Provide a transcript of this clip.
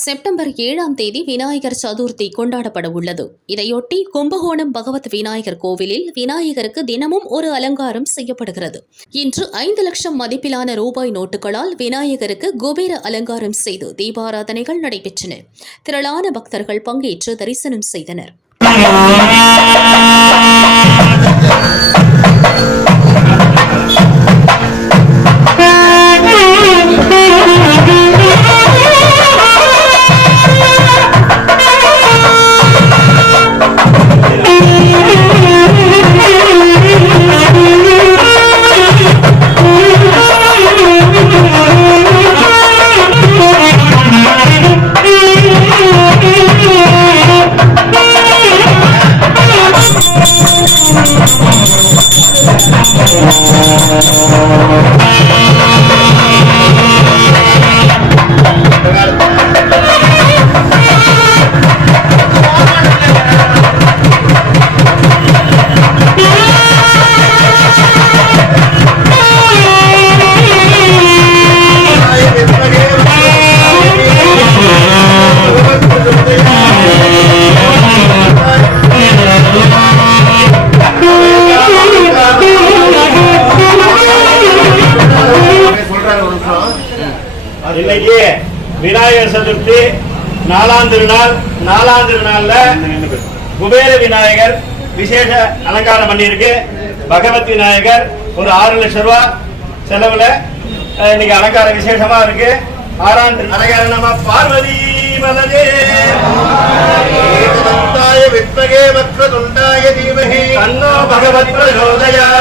September 7ஆம் தேதி விநாயகர் சதுர்த்தி கொண்டாடப்பட உள்ளது. இதையொட்டி கும்பகோணம் பகவத் விநாயகர் கோவிலில் விநாயகருக்கு தினமும் ஒரு அலங்காரம் செய்யப்படுகிறது. இன்று 5 லட்சம் மதிப்பிலான ரூபாய் நோட்டுகளால் விநாயகருக்கு குபேர அலங்காரம் செய்து தீபாராதனைகள் நடைபெற்றன. திரளான பக்தர்கள் பங்கேற்று தரிசனம் செய்தனர். இன்னைக்கு விநாயகர் சதுர்த்தி நாலாம் திருநாள்ல குபேர விநாயகர் விசேஷ அலங்காரம் பண்ணியிருக்கு. பகவத் விநாயகர் ஒரு 6 லட்சம் ரூபாய் செலவுல இன்னைக்கு அலங்காரம் விசேஷமா இருக்கு. 6ஆம் திருநாள் நம பார்வதி மலரே வித்மகே வக்ரதுண்டாய தீமஹி தன்னோ பகவத் பிரச்சோதயாத்.